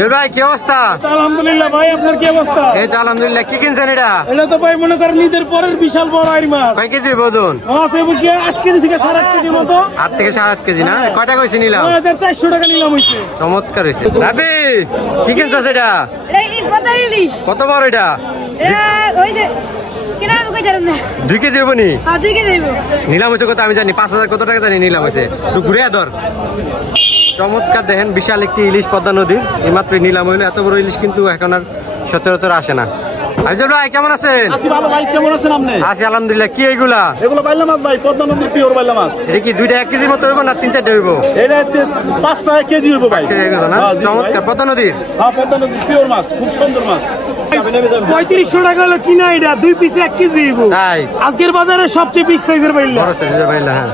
ভাই কি অবস্থা? আলহামদুলিল্লাহ ভাই, আপনার কি অবস্থা? এই তো আলহামদুলিল্লাহ। কি কিনছেন এটা? এটা তো ভাই মনে করেন ঈদের পরের বিশাল বড় আইর মাছ। কয় কেজি বদন? মাছ এবং কি 8 কেজি থেকে 8.5 কেজি মতো। 8 থেকে 8.5 কেজি না? কয় টাকা হইছে নিলাম? 2400 টাকা নিলাম হইছে। চমৎকার হইছে। রাবি কি কিনছস এটা? এটা ইলিশ। কত বড় এটা? এটা ওই যে কিনা আমি কই জানেন না। 2 কেজি হইব নি? হ্যাঁ 2 কেজি হইব। নিলাম হইছে কত আমি জানি, 5000 কত টাকা জানি নিলাম হইছে। একটু ঘুরে ধর। চমৎকার দেখেন, বিশাল একটি ইলিশ পদ্মা নদীর এইমাত্র নিলাম হইলো। এত বড় ইলিশ কিন্তু এখন আর সচরাচর আসে না। আইজল ভাই কেমন আছেন? আছি ভালো ভাই, কেমন আছেন আপনি? আছি আলহামদুলিল্লাহ। কি এগুলা? এগুলো বাইলা মাছ ভাই, পদ্মা নদীর পিওর বাইলা মাছ। এটা কি 2টা 1 কেজির মতো হইব না 3-4টা হইব? এটা 5 টাকা কেজি হইব ভাই। চমৎকার পদ্মা নদীর। হ্যাঁ পদ্মা নদীর পিওর মাছ, খুব সুন্দর মাছ। 3500 টাকা হলো কিনা, এটা 2 পিসে 1 কেজি হইব। তাই আজকের বাজারে সবচেয়ে বিগ সাইজের বাইলা। বড় সাইজের বাইলা। হ্যাঁ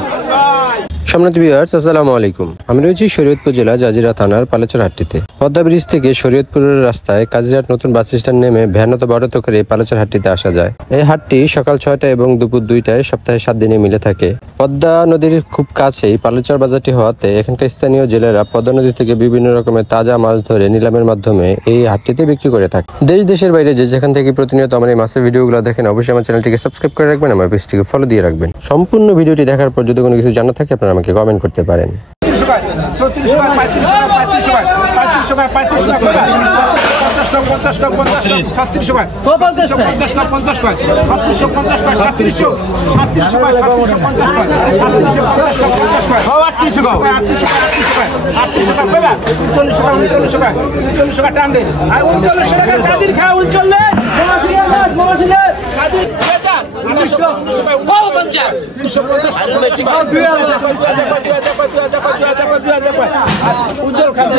সম্মানিত ভিউয়ার্স, আসসালামু আলাইকুম। আমি রয়েছি শরীয়তপুর জেলা জাজিরা থানার পালাচর হাটটিতে। পদ্মা ব্রিজ থেকে শরীয়তপুরের রাস্তায় কাজিরহাট নতুন বাস স্ট্যান্ড নেমে ভ্যানত বড়ত করে পালাচর হাটটিতে আসা যায়। এই হাটটি সকাল 6টা এবং দুপুর 2টায় সপ্তাহে 7 দিনে মিলে থাকে। পদ্মা নদীর খুব কাছেই পালাচর বাজারটি হওয়াতে এখানকার স্থানীয় জেলেরা পদ্মা নদী থেকে বিভিন্ন রকমের তাজা মাছ ধরে নিলামের মাধ্যমে এই হাটটিতে বিক্রি করে থাকে। দেশ দেশের বাইরে যে যেখান থেকে প্রতিনিয়ত আমার এই মাছের ভিডিওগুলো দেখেন, অবশ্যই আমার চ্যানেলটিকে সাবস্ক্রাইব করে রাখবেন, আমার পেজটিকে ফলো দিয়ে রাখবেন। সম্পূর্ণ ভিডিওটি দেখার পর যদি কোনো কিছু জানা থাকে আপনারা আমাকে কমেন্ট করতে পারেন। উজ্জ্বল খাদ্য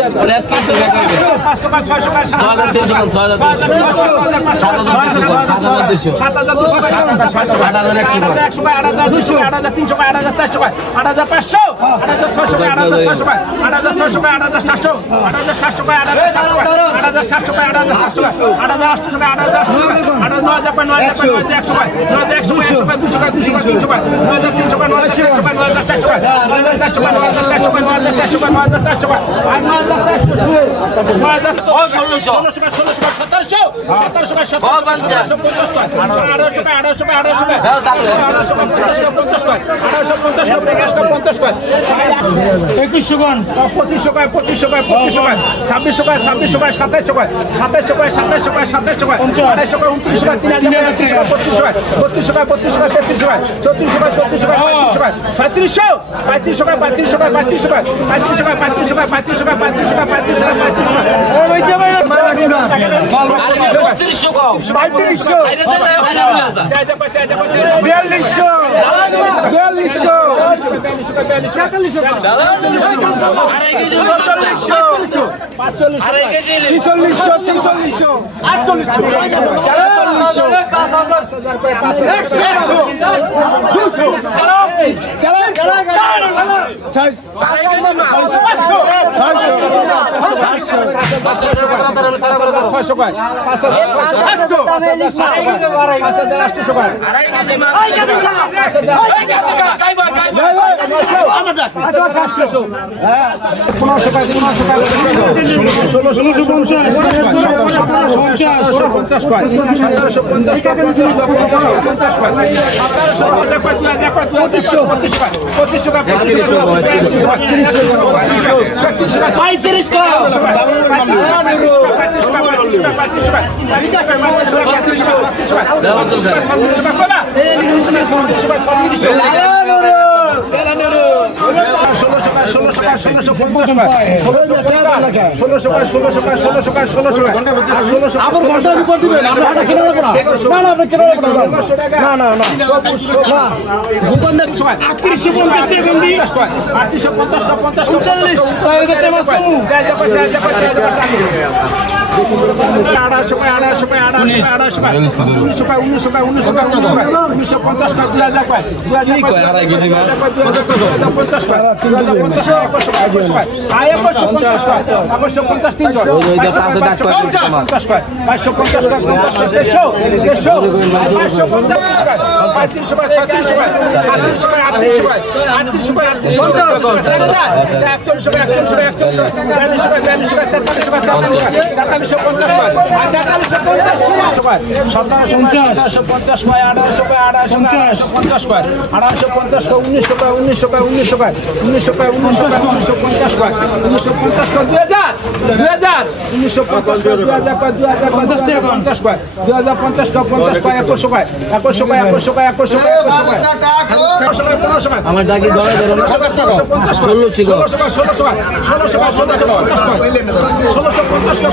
আমার ডাকি ধরে ধরো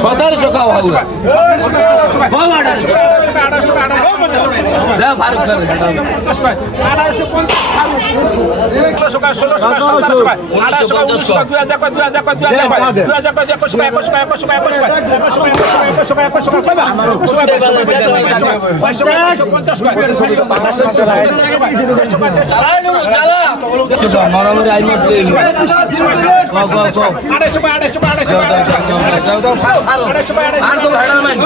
1700 খাওয়া হবে মারামারি আই মাস আর তো ভাড়া নাই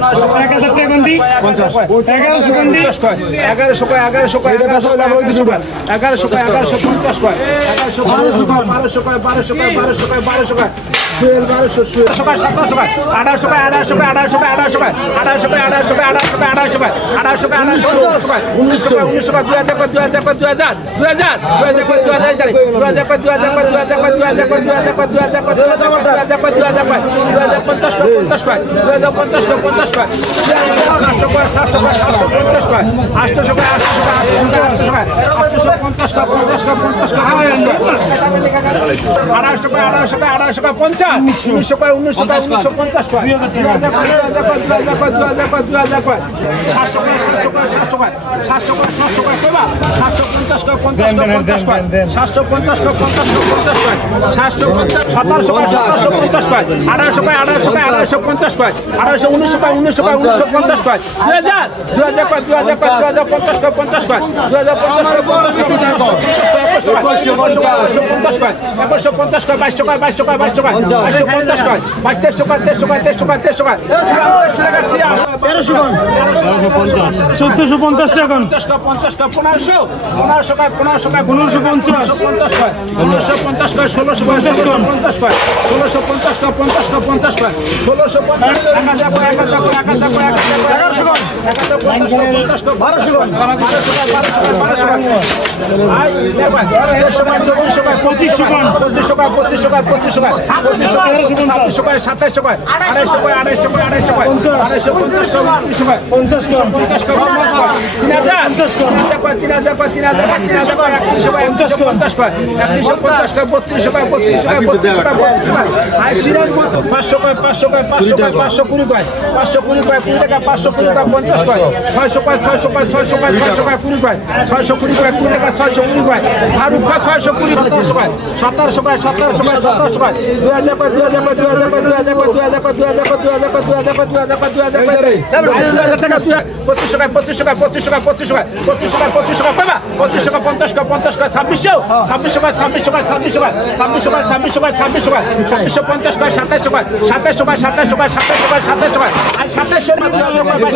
1000 টাকা গন্ডি 1100 গন্ডি 1100 কয় 1100 কয় 1100 কয় 1100 কয় 1150 কয় 1100 1200 কয় 1200 কয় 1200 কয় 1200 কয় 1200 কয় 1700 কয় 1800 কয় 1800 কয় 1800 কয় 1800 কয় 1800 কয় 1800 কয় 1800 কয় 1800 কয় 1800 কয় 1900 কয় 2000 কয় 2000 কয় 2000 কয় 2000 কয় 2000 কয় 2000 কয় 2000 কয় 2000 কয় 2000 কয় 2000 কয় 2000 কয় 2000 কয় 2050 কয় 50 কয় 2050 কয় 50 কয় 700 কয় 700 কয় 750 কয় 800 কয় 800 কয় 850 কয় 50 কয় 50 কয় 1800 কয় 1800 কয় 1800 কয় 50 1900 কয় 1900 কয় 1950 কয় 2000 কয় 2000 কয় 2000 কয় 2000 কয় 700 কয় 700 কয় 700 কয় 700 কয় 700 কয় কয়বা 750 কয় 50 কয় 50 কয় 750 কয় 50 কয় 50 কয় 750 1700 কয় 1750 কয় 1800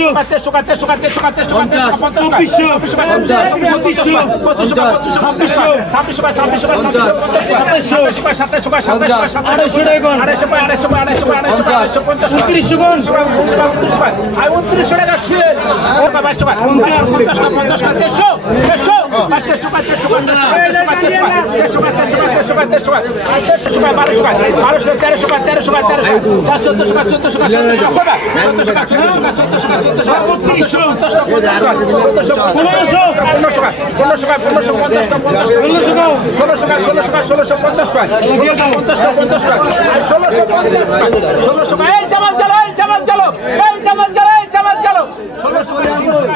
কয় 1800 কয় 1850 কয় 1800 1900 কয় 1900 কয় 1950 কয়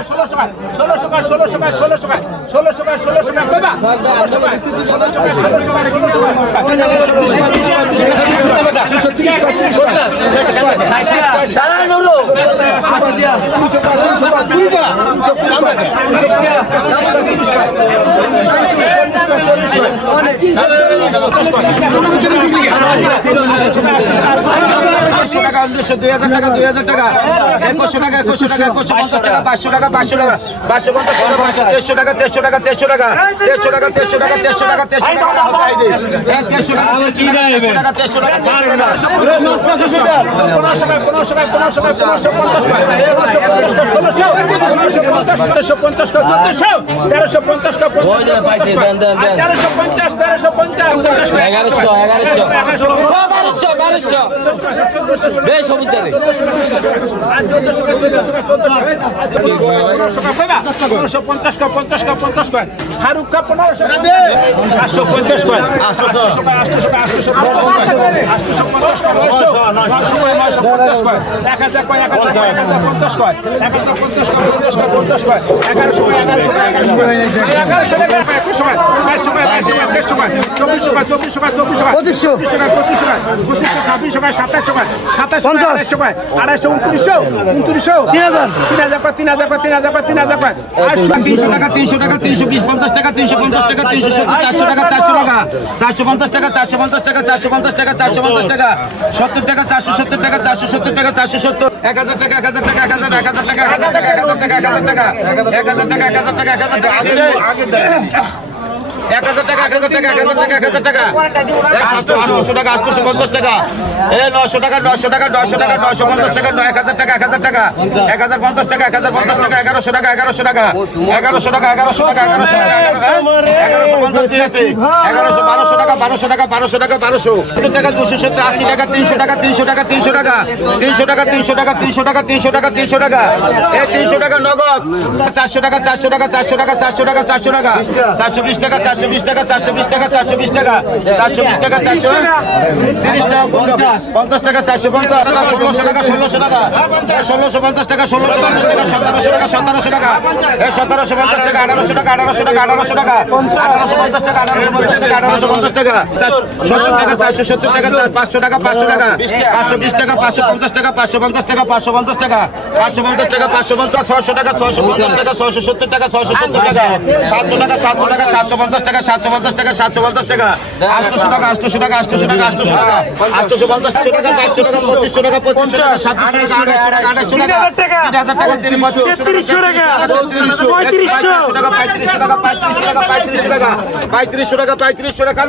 2000 2000 কয় 2000 কয় 2050 কয় 50 কয় 2050 কয় 50 কয় 2150 কয় 2150 কয় 2200 কয় 2200 কয় 2200 কয় 2250 কয় 2300 কয় 2300 কয় 2300 কয় 2300 কয় 1450 টাকা 1500 কয় 1500 কয় 1550 কয় 1650 কয় 1650 কয় 1650 কয় 1650 কয় 50 কয় 50 কয় 1650 450 টাকা 450 টাকা 450 টাকা 70 টাকা 470 টাকা 470 টাকা 470 1000 টাকা 1000 টাকা 1000 টাকা 1000 টাকা 1000 টাকা 1000 টাকা 1000 টাকা 1000 টাকা 1000 টাকা 1000 টাকা 1000 টাকা 1000 টাকা 1000 টাকা 1000 টাকা 800 টাকা 850 টাকা 900 টাকা 900 টাকা 900 টাকা 950 টাকা 1000 টাকা 1000 টাকা 1050 টাকা 1050 টাকা 1100 টাকা 1100 টাকা 1100 টাকা 1100 টাকা 1100 টাকা 1150 1200 টাকা 1200 টাকা 1200 টাকা 1200 টাকা 270 80 টাকা 300 টাকা 300 টাকা 300 টাকা 300 টাকা 300 টাকা 300 টাকা 300 টাকা 300 টাকা 300 টাকা নগদ 400 টাকা 400 টাকা 400 টাকা 400 টাকা 400 টাকা 420 টাকা 420 টাকা 420 টাকা 420 টাকা 420 টাকা 430 টাকা 50 টাকা 450 টাকা 1600 টাকা 1600 টাকা 1650 টাকা 1650 টাকা 1700 টাকা 1700 টাকা 1750 টাকা 1800 টাকা 1800 টাকা 1800 টাকা 1850 টাকা 1850 টাকা 1850 টাকা 70 টাকা 470 টাকা 500 টাকা 500 টাকা 520 টাকা 550 টাকা 550 টাকা 550 টাকা 550 টাকা 550 600 টাকা 650 টাকা 670 টাকা 670 টাকা 700 টাকা 700 টাকা 750 টাকা 750 টাকা 750 টাকা 800 টাকা 800 টাকা 800 টাকা 800 টাকা 850 টাকা 400 টাকা 2500 টাকা 2500 টাকা 700 টাকা 800 টাকা 3000 টাকা 3300 টাকা 3500 টাকা 3500 টাকা 3500 টাকা 3500 টাকা 3500 টাকা